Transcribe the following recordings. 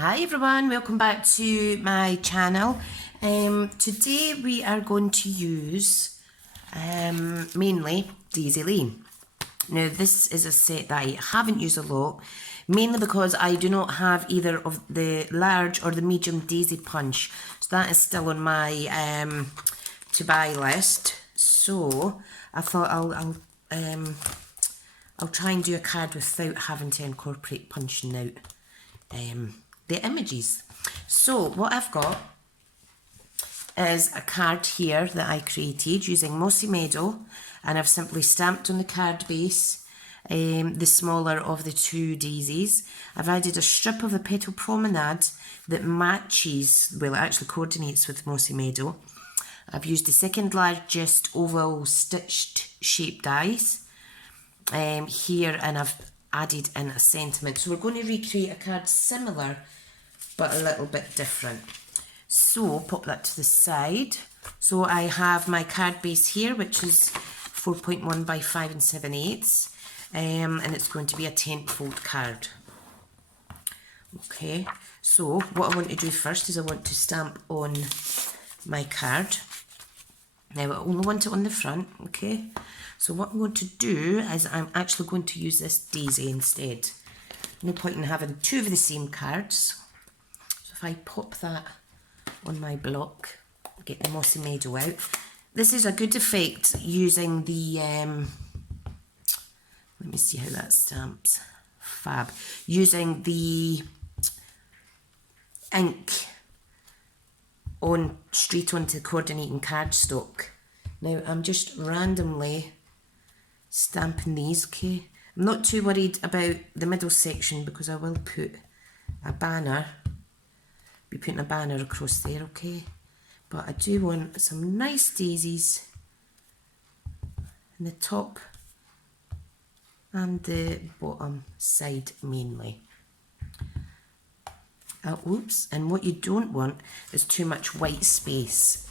Hi everyone, welcome back to my channel. Today we are going to use mainly Daisy Lane. Now this is a set that I haven't used a lot, mainly because I do not have either of the large or the medium daisy punch. So that is still on my to buy list. So I thought I'll try and do a card without having to incorporate punching out the images. So what I've got is a card here that I created using Mossy Meadow, and I've simply stamped on the card base the smaller of the two daisies. I've added a strip of the Petal Promenade that matches, well, it actually coordinates with Mossy Meadow. I've used the second largest oval stitched shape dies here, and I've added in a sentiment. So we're going to recreate a card similar but a little bit different. So pop that to the side. So I have my card base here, which is 4.1 by 5 7/8, and it's going to be a 10-fold card. Okay, so what I want to do first is I want to stamp on my card. Now I only want it on the front, okay? So what I'm going to do is I'm actually going to use this daisy instead. No point in having two of the same cards. So if I pop that on my block, get the Mossy Meadow out. This is a good effect using the, let me see how that stamps. Fab. Using the ink straight onto coordinating cardstock. Now I'm just randomly stamping these, okay? I'm not too worried about the middle section because I will put a banner, be putting a banner across there, okay? But I do want some nice daisies in the top and the bottom side mainly. Oops, and what you don't want is too much white space,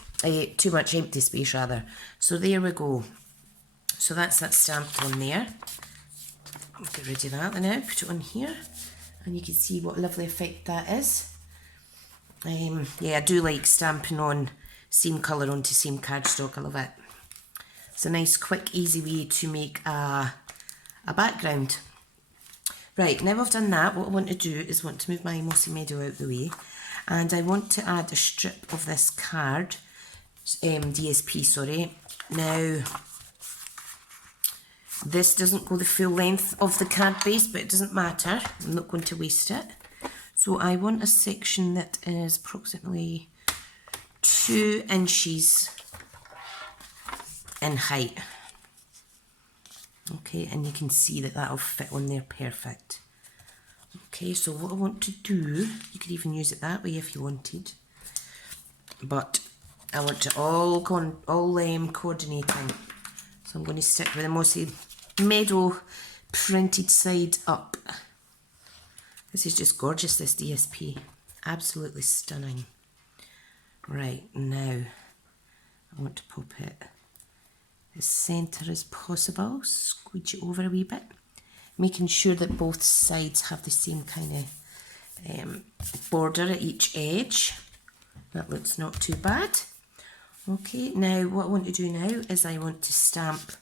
too much empty space rather. So there we go. So that's that stamped on there. I'll get rid of that now, put it on here, and you can see what a lovely effect that is. Yeah, I do like stamping on same colour onto same cardstock, I love it. It's a nice, quick, easy way to make a background. Right, now I've done that, what I want to do is want to move my Mossy Meadow out the way, and I want to add a strip of this card, DSP, sorry. Now, this doesn't go the full length of the card base, but it doesn't matter, I'm not going to waste it. So I want a section that is approximately 2 inches in height. Okay, and you can see that that'll fit on there perfect. Okay, so what I want to do, you could even use it that way if you wanted, but I want it all coordinating. So I'm going to stick with the Mossy Meadow printed side up. This is just gorgeous, this DSP. Absolutely stunning. Right, now I want to pop it as centre as possible, squeeze it over a wee bit, making sure that both sides have the same kind of border at each edge. That looks not too bad. Okay, now what I want to do now is I want to stamp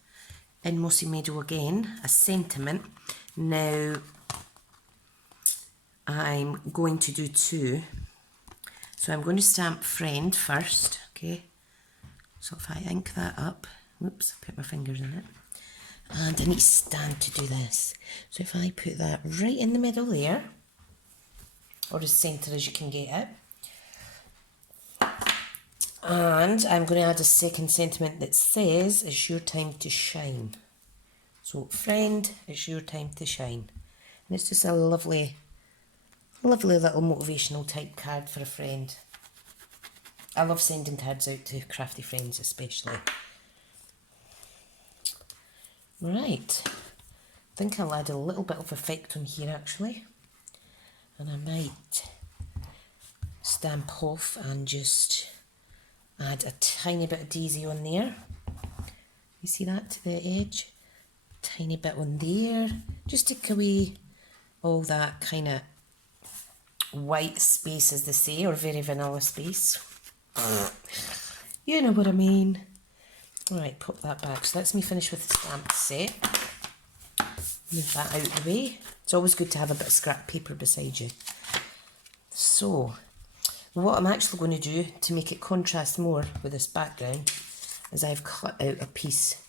in Mossy Meadow again, a sentiment. Now I'm going to do two. So I'm going to stamp friend first, okay? So if I ink that up, oops, put my fingers in it. And I need to stand to do this. So if I put that right in the middle there, or as centre as you can get it. And I'm going to add a second sentiment that says, it's your time to shine. So friend, it's your time to shine. And it's just a lovely little motivational type card for a friend. I love sending cards out to crafty friends especially. Right, I think I'll add a little bit of effect on here actually, and I might stamp off and just add a tiny bit of daisy on there. You see that to the edge? Tiny bit on there, just take away all that kind of white space, as they say, or very vanilla space. You know what I mean. Right, pop that back. So that's me finished with the stamp set. Move that out of the way. It's always good to have a bit of scrap paper beside you. So, what I'm actually going to do to make it contrast more with this background is I've cut out a piece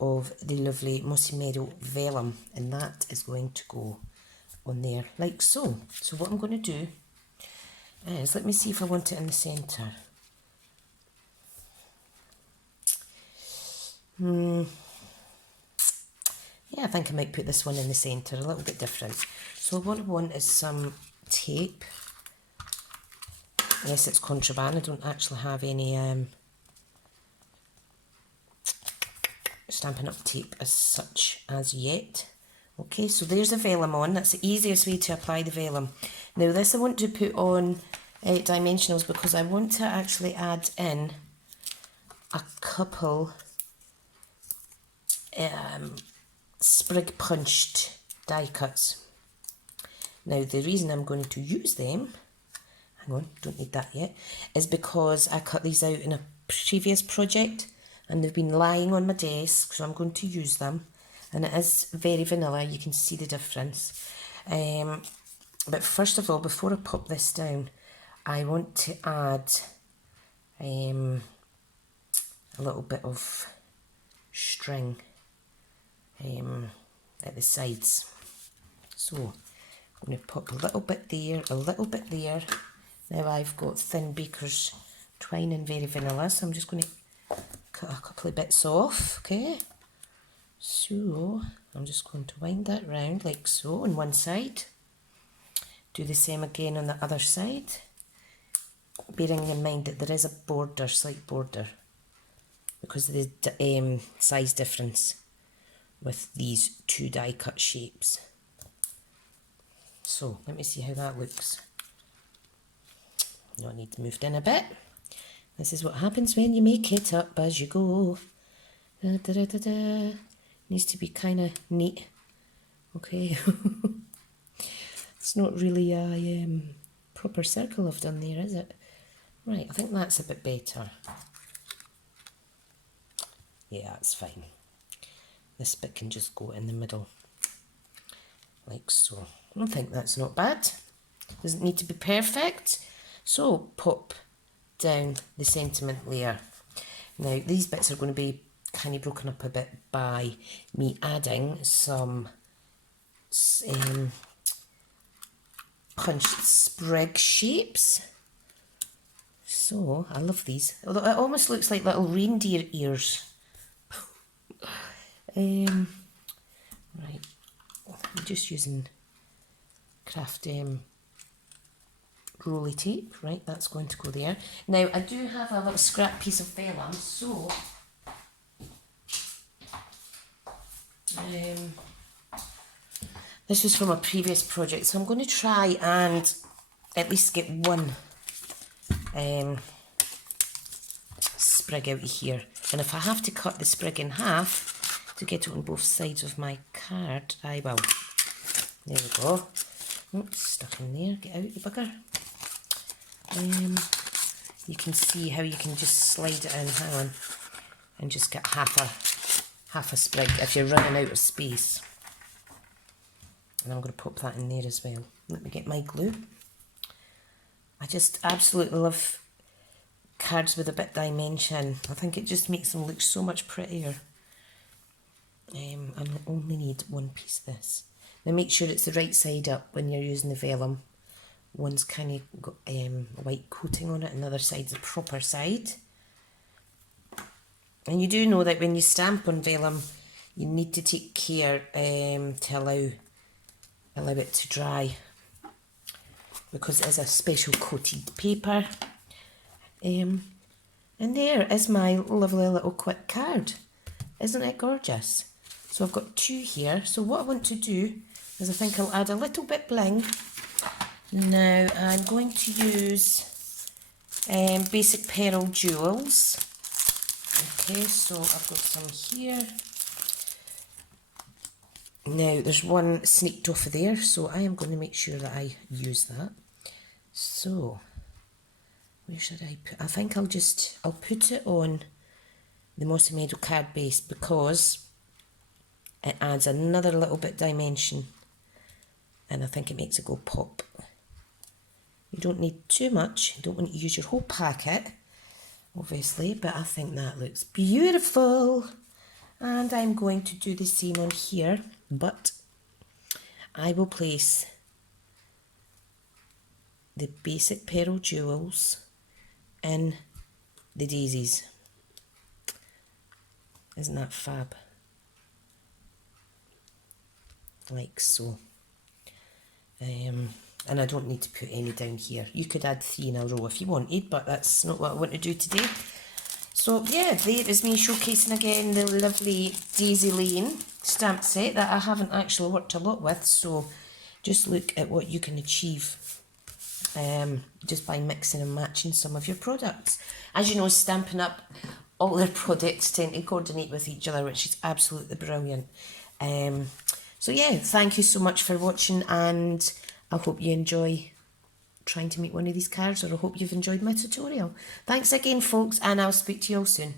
of the lovely Mossy Meadow vellum, and that is going to go on there like so. So what I'm going to do is, let me see if I want it in the centre. Yeah, I think I might put this one in the centre, a little bit different. So what I want is some tape. Unless it's contraband, I don't actually have any Stampin' Up tape as such as yet. Okay, so there's the vellum on. That's the easiest way to apply the vellum. Now this I want to put on dimensionals because I want to actually add in a couple sprig punched die cuts. Now the reason I'm going to use them, hang on, don't need that yet, is because I cut these out in a previous project and they've been lying on my desk, so I'm going to use them. And it is very vanilla, you can see the difference. But first of all, before I pop this down, I want to add a little bit of string at the sides. So I'm going to pop a little bit there, a little bit there. Now I've got thin baker's twine and very vanilla, so I'm just going to cut a couple of bits off, okay? So I'm just going to wind that round like so on one side. Do the same again on the other side, bearing in mind that there is a border, slight border, because of the size difference with these two die cut shapes. So let me see how that looks. No, I need to move it in a bit. This is what happens when you make it up as you go. Da, da, da, da, da. Needs to be kind of neat. Okay. It's not really a proper circle I've done there, is it? Right, I think that's a bit better. Yeah, that's fine. This bit can just go in the middle, like so. I think that's not bad. Doesn't need to be perfect. So pop down the sentiment layer. Now these bits are going to be kind of broken up a bit by me adding some punched sprig shapes. So I love these. Although it almost looks like little reindeer ears. Right, I'm just using craft rolly tape. Right, that's going to go there. Now I do have a little scrap piece of vellum, so this was from a previous project, so I'm going to try and at least get one sprig out of here. And if I have to cut the sprig in half to get it on both sides of my card, I will. There we go. Oops, stuck in there. Get out, you bugger. You can see how you can just slide it in, hang on, and just get half a sprig if you're running out of space. And I'm going to pop that in there as well. Let me get my glue. I just absolutely love cards with a bit of dimension. I think it just makes them look so much prettier. And I only need one piece of this. Now make sure it's the right side up when you're using the vellum. One's kind of got white coating on it, and the other side's the proper side. And you do know that when you stamp on vellum, you need to take care to allow it to dry, because it is a special coated paper. And there is my lovely little quick card. Isn't it gorgeous? So I've got two here. So what I want to do is I think I'll add a little bit bling. Now I'm going to use Basic Pearl Jewels. Okay, so I've got some here. Now there's one sneaked off of there, so I am going to make sure that I use that. So, where should I put? I think I'll put it on the Mossy Meadow card base because it adds another little bit dimension, and I think it makes it go pop. You don't need too much, you don't want to use your whole packet, obviously, but I think that looks beautiful. And I'm going to do the same on here, but I will place the basic pearl jewels in the daisies. Isn't that fab? Like so. And I don't need to put any down here. You could add 3 in a row if you wanted, but that's not what I want to do today. So yeah, there is me showcasing again the lovely Daisy Lane stamp set that I haven't actually worked a lot with, so just look at what you can achieve just by mixing and matching some of your products. As you know, Stampin' Up, all their products tend to coordinate with each other, which is absolutely brilliant. So yeah, thank you so much for watching, and I hope you enjoy trying to make one of these cards, or I hope you've enjoyed my tutorial. Thanks again, folks, and I'll speak to you all soon.